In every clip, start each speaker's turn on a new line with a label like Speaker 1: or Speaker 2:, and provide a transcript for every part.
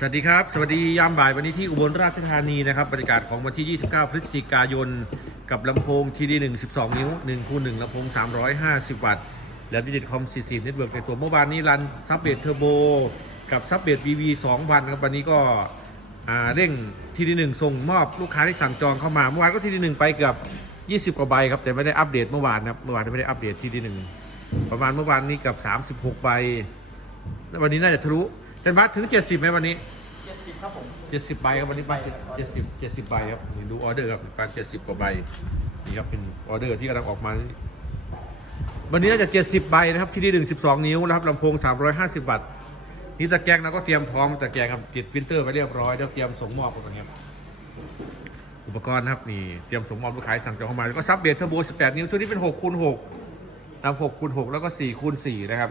Speaker 1: สวัสดีครับ สวัสดียามบ่ายวันนี้ที่อุบลราชธานีนะครับบรรยากาศของวันที่ 29 พฤศจิกายน กับลำโพงทีดี1 12 นิ้ว1คูณ1ลำโพง 350 วัตต์ และดิจิตคอม 40 เน็ตเวิร์กในตัวเมื่อวานนี้รันซับเบดเทอร์โบกับซับเบด VV 2 วันครับวันนี้ก็เร่งทีดี1ส่งมอบลูกค้าที่สั่งจองเข้ามา เมื่อวานก็ทีดี1ไปเกือบ 20 กว่าใบครับแต่ไม่ได้อัปเดตเมื่อวานนะครับเมื่อวานไม่ได้อัปเดตทีดี1ประมาณเมื่อวานนี้กับ 36 ใบวันนี้น่าจะทะลุ จันวัดถึง 70ไหมวันนี้
Speaker 2: เจ็ดสิบครับผม
Speaker 1: 70ใบครับวันนี้ประมาณ70 70ใบครับนี่ดูออเดอร์ครับประมาณ70กว่าใบนี่ครับเป็นออเดอร์ที่กำลังออกมา วันนี้น่าจะ 70ใบนะครับที่นี่1 12นิ้วนะครับลำโพง 350วัตต์นี่ตะแกรงเราก็เตรียมพร้อมตะแกรงครับติดฟิลเตอร์ไว้เรียบร้อยแล้วเตรียมส่งมอบกันครับอุปกรณ์นะครับนี่เตรียมส่งมอบลูกค้าสั่งจองเข้ามาแล้วก็ซับเบสเทอร์โบ18 นิ้วชุดนี้เป็น6คูณ6นะครับ6คูณ6แล้วก็4คูณ4นะครับ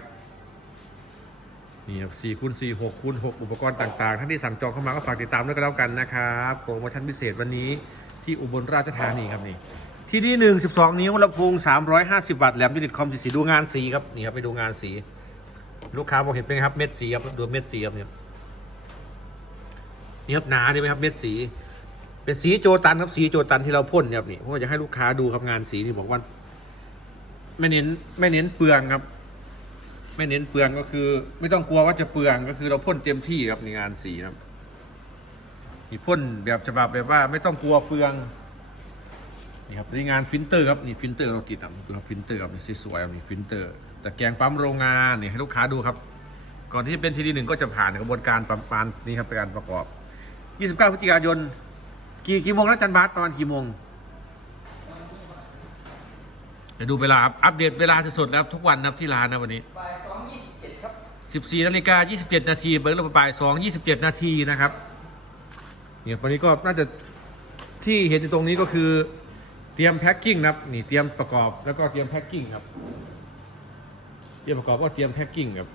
Speaker 1: นี่ครับ4คูณ4 6คูณ6อุปกรณ์ต่างๆท่านที่สั่งจองเข้ามาก็ฝากติดตามด้วยกันแล้วกันนะครับโปรโมชั่นพิเศษวันนี้ที่อุบลราชธานีครับนี่ที่นี่หนึ่งสิบสองนิ้วลำโพงสามร้อยห้าสิบวัตต์แหลมยูนิตคอมสีสีดูงานสีครับนี่ครับไปดูงานสี ลูกค้าบอกเห็นเป็นครับเม็ดสีครับดูเม็ดสีครับเนี่ยนี่ครับหนาดีไหมครับเม็ดสี เป็นสีโจตันครับสีโจตันที่เราพ่นเนี่ยครับนี่ผมอยากให้ลูกค้าดูครับงานสีนี่บอกว่า ไม่เน้นไม่เน้นเปลืองครับ ไม่เน้นเปลืองก็คือ ไม่ต้องกลัวว่าจะเปลืองก็คือเราพ่นเต็มที่ครับในงานสีครับนี่พ่นแบบฉบับแบบว่าไม่ต้องกลัวเปลืองนี่ครับในงานฟิลเตอร์ครับนี่ฟิลเตอร์เราติดอะดูครับฟิลเตอร์ครับนี่สวยๆครับนี่ฟิลเตอร์ แต่แกงปั๊มโรงงานนี่ให้ลูกค้าดูครับ ก่อนที่จะเป็นทีดีหนึ่งก็จะผ่านกระบวนการปั๊มปานนี่ครับการประกอบ 29พฤศจิกายนกี่กี่โมงแล้วจันบาสประมาณกี่โมงเดี๋ยวดูเวลาครับอัปเดตเวลาสดๆนะครับทุกวันนะครับที่ร้านนะวันนี้ 14นาฬิกา27 นาทีเบิร์กระบาย2 27 นาทีนะครับเนี่ยวันนี้ก็น่าจะที่เห็นอยู่ตรงนี้ก็คือเตรียมแพ็คกิ้งครับนี่เตรียมประกอบแล้วก็เตรียมแพ็คกิ้งครับเตรียมประกอบก็เตรียมแพ็คกิ้งครับ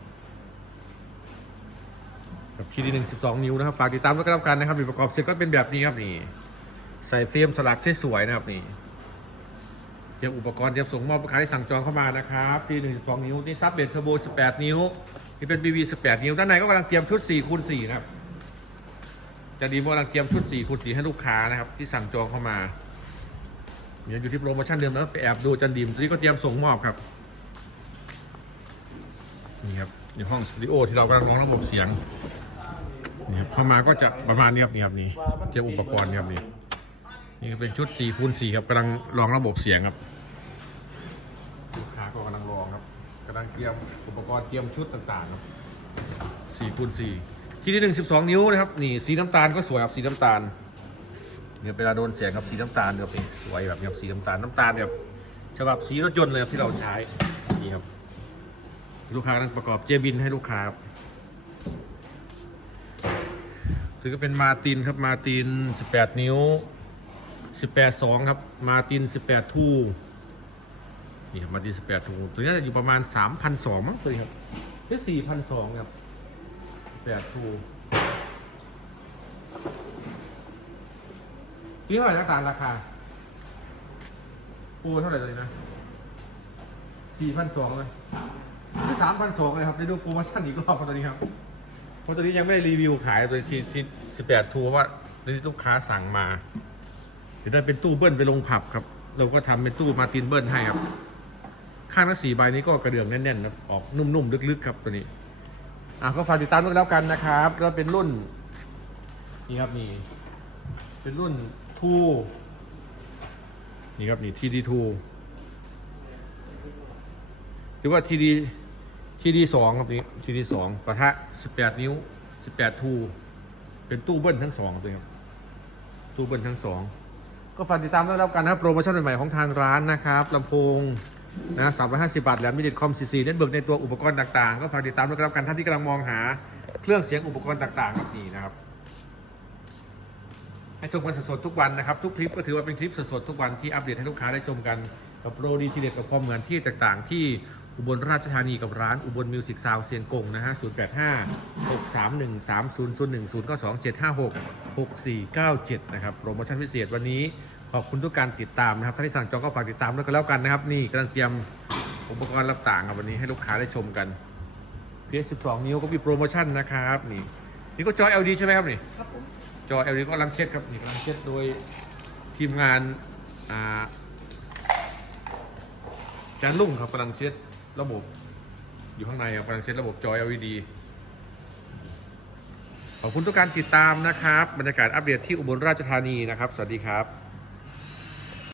Speaker 1: กับทีดีหนึ่งสิบสองนิ้วนะครับฝากติดตามด้วยกันแล้วกันนะครับนี่ประกอบเสร็จก็เป็นแบบนี้ครับนี่ใส่เฟรมสลักสวยๆนะครับนี่เตรียมอุปกรณ์เตรียมส่งมอบลูกค้าที่สั่งจองเข้ามานะครับที่1.2นิ้วนี่ซับเบสเทอร์โบ18นิ้ว นี่เป็น BB 18นิ้วด้านในก็กำลังเตรียมชุด4คูณ4นะครับจะดีว่ากำลังเตรียมชุด4คูณ4ให้ลูกค้านะครับ ที่สั่งจองเข้ามาเนี่ยอยู่ที่โปรโมชั่นเดิมแล้วไปแอบดูจันดิมตัวนี้ก็เตรียมส่งมอบครับนี่ครับอยู่ห้องสตูดิโอที่เรากำลังร้องระบบเสียงนี่ครับเข้ามาก็จะประมาณนี้ครับนี่ครับนี่เตรียมอุปกรณ์นี่ครับนี่นี่เป็นชุด4คูณ4ครับกำลังลองระบบเสียงครับลูกค้าก็กำลังลองครับกำ ลังเตรียมอุปกรณ์เตรียมชุดต่างๆครับ4คูณ4ที่นี่หนึ่งสิบสองนิ้วนะครับนี่สีน้ำตาลก็สวยครับสีน้ำตาลเนี่ยเวลาโดนแสงครับสีน้ำตาลครับนี่สวยแบบนี้ครับสีน้ำตาลน้ำตาลแบบฉบับสีรถยนต์เลยครับที่เราใช้นี่ครับลูกค้ากำลังประกอบเจบินให้ลูกค้าครับถือก็เป็นมาตินครับมาติน 18 นิ้ว 18 2 ครับ มาติน 18 ทู นี่ครับมาติน18ทูตัวนี้น่าจะอยู่ประมาณ3,200มั้งตัวนี้ครับหรือ4,200ครับ18ทูที่เท่าไหร่นะตาลราคาปูเท่าไหร่เลยนะ4,200เลยหรือ3,200เลยครับได้ดูโปรโมชั่นอีกรอบครับตัวนี้ครับ เพราะตัวนี้ยังไม่ได้รีวิวขายตัวที่ที่18ทูเพราะว่าตัวนี้ลูกค้าสั่งมาจะได้เป็นตู้เบิ้ลไปลงผับครับ เราก็ทำเป็นตู้มาร์ตินเบิ้ลให้ครับ ข้างละสี่ใบนี้ก็กระเดื่องแน่นๆครับออกนุ่มๆลึกๆครับตัวนี้อะก็ฝากติดตามด้วยแล้วกันนะครับ ก็เป็นรุ่นนี่ครับนี่เป็นรุ่นทูนี่ครับนี่ทีดีทูหรือว่าทีดีทีดีสองครับนี่ทีดีสองปะทะสิบแปดนิ้วสิบแปดทู เป็นตู้เบิ้ลทั้งสองตัวนี้ครับตู้เบิ้ลทั้งสองก็ฝากติดตามด้วยแล้วกันนะโปรโมชั่นใหม่ๆของทางร้านนะครับลำโพง นะ350บาทแหลมมิดิคอมซีซีเน็ตเบิร์กในตัวอุปกรณ์ต่างๆ ก็ฝากติดตามด้วยกันแล้วกันท่านที่กำลังมองหาเครื่องเสียงอุปกรณ์ต่างๆครับนี่นะครับให้ชมกันสดๆทุกวันนะครับ ทุกคลิปก็ถือว่าเป็นคลิปสดๆทุกวันที่อัปเดตให้ลูกค้าได้ชมกันกับโปรดีทีเด็ดกับความเหมือนที่ต่างๆ ที่อุบลราชธานีกับร้านอุบลมิวสิกซาวเซียนกงนะฮะ 0 8 5 6 3 1 3 0 0 1 0 9 2 7 5 6 6 4 9 7 นะครับ โปรโมชั่นพิเศษวันนี้ ขอบคุณทุกการติดตามนะครับท่านที่สั่งจองก็ฝากติดตามด้วยกันแล้วกันนะครับ นี่กำลังเตรียมอุปกรณ์รับต่างครับวันนี้ให้ลูกค้าได้ชมกัน PS 12 นิ้วก็มีโปรโมชั่นนะครับนี่นี่ก็จอ LED ใช่ไหมครับนี่
Speaker 2: ครับผม
Speaker 1: จอ LED ก็กำลังเซ็ตครับนี่กำลังเซ็ตโดยทีมงานอ่าจานลุ่งครับกำลังเซ็ตระบบ อยู่ข้างในครับกำลังเซ็ตระบบจอ LED ขอบคุณทุกการติดตามนะครับ บรรยากาศอัปเดตที่อุบลราชธานีนะครับ สวัสดีครับ